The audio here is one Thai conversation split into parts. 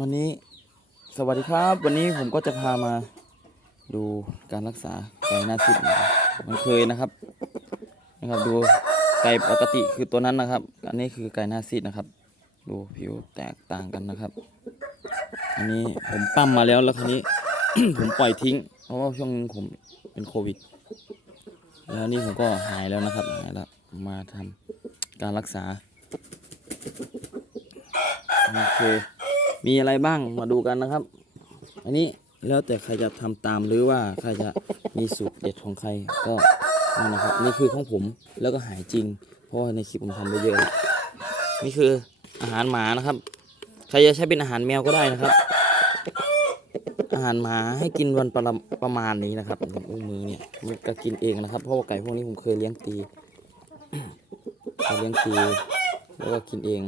วันนี้สวัสดีครับ วันนี้ผมก็จะพามาดูการรักษาไก่หน้าซิดนะมันเคยนะครับนะครับ ดูไก่ปกติคือตัวนั้นนะครับ อันนี้คือไก่หน้าซิดนะครับ ดูผิวแตกต่างกันนะครับ อันนี้ผมปั้มมาแล้วแล้วคราวนี้ ผมปล่อยทิ้ง เพราะว่าช่วงนึงผมเป็นโควิด แล้วนี่ผมก็หายแล้วนะครับหายแล้วมาทำการรักษาโอเค มีอะไรบ้างมาดูกันนะครับ อันนี้แล้วแต่ใครจะทำตามหรือว่าใครจะมีสูตรเด็ดของใครก็นั่นนะครับนี่คือของผมแล้วก็หายจริง เพราะในคลิปผมทำไปเยอะนี่คืออาหารหมานะครับ ใครจะใช้เป็นอาหารแมวก็ได้นะครับ อาหารหมาให้กินวันประมาประมาณนี้นะครับอุ้งมือเนี่ยมันก็กินเองนะครับ เพราะว่าไก่พวกนี้ผมเคยเลี้ยงตีเคยเลี้ยงตีแล้วก็กินเอง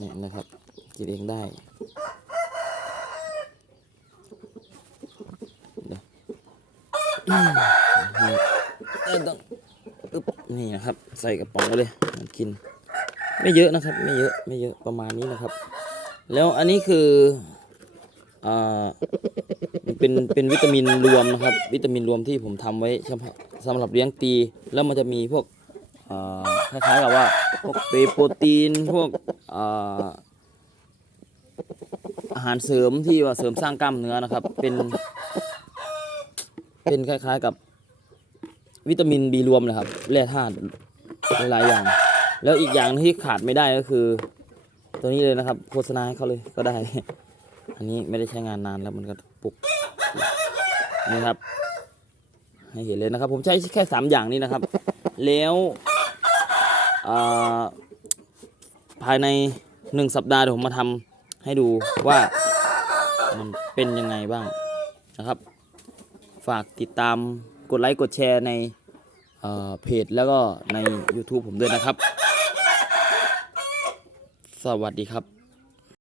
เนี่ยนะครับ กินเองได้เดี๋ยวนี่เอ้ยต้องอึ๊บนี่นะครับ ใส่กระป๋องเลยมันกิน ไม่เยอะนะครับ ไม่เยอะไม่เยอะประมาณนี้นะครับ แล้วอันนี้คืออ่าเป็นเป็นวิตามินรวมนะครับ วิตามินรวมที่ผมทำไว้เฉพาะสำหรับเลี้ยงตี แล้วมันจะมีพวกอ่า คล้ายๆกับว่าพวกเปโปรตีนพวกอาหารเสริมที่ว่าเสริมสร้างกล้ามเนื้อนะครับ เป็น เป็นคล้ายๆกับวิตามินบีรวมนะครับแร่ธาตุหลายอย่าง แล้วอีกอย่างที่ขาดไม่ได้ก็คือ ตัวนี้เลยนะครับ โฆษณาให้เขาเลยก็ได้ อันนี้ไม่ได้ใช้งานนานแล้วมันก็ปุกนี่ครับ ให้เห็นเลยนะครับ ผมใช้แค่สามอย่างนี้นะครับ แล้ว ภายในหนึ่งสัปดาห์เดี๋ยวผมมาทำให้ดูว่ามันเป็นยังไงบ้างนะครับ ฝากติดตามกดไลค์กดแชร์ในเอ่อเพจแล้วก็ใน YouTube ผมด้วยนะครับ สวัสดีครับ